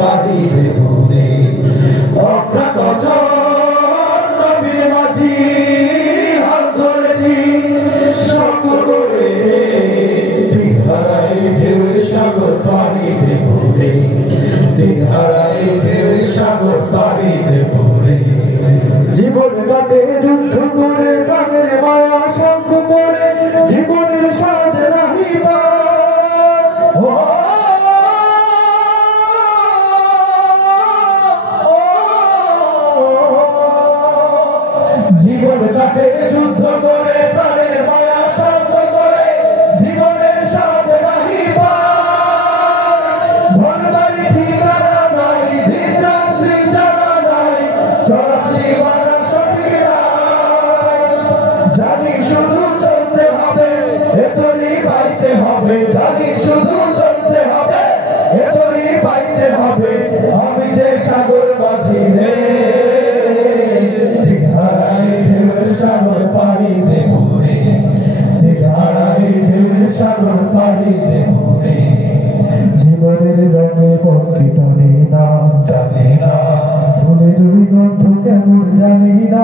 পারি দেব রে। আমরা কত নবীর মাঝি হাত ধরেছি শক্ত করে, দিন হারাই ঢেউয়ের সাগর পারি দেব রে। দিন হারাই ঢেউয়ের সাগর পারি দেব রে। জীবন কাটে যুদ্ধ করে, প্রাণের মায়া শান্ত করে, জীবনের স্বাদ নাহি জীবন কাটে যুদ্ধ করে, প্রাণের মায়া শান্ত করে, জীবনের স্বাদ নাহি ঘর বাড়ি ঠিকানা নাই, দিন রাত্রি জানা নাই, চলার সীমানা সঠিক নাই। জানি শুধু চলতে হবে, এতরি পাইতে হবে, জানি শুধু চলতে হবে, এতরি পাইতে হবে। আমি যে সাগর মাঝি রে, দিন হারাই ঢেউয়ের সাগর পাড়ি দেব রে। দিন হারাই ঢেউয়ের সাগর পাড়ি দেব রে। জীবনের রঙে মনকে টানে না, টানে না, ফুলের গন্ধ কেমন জানি না।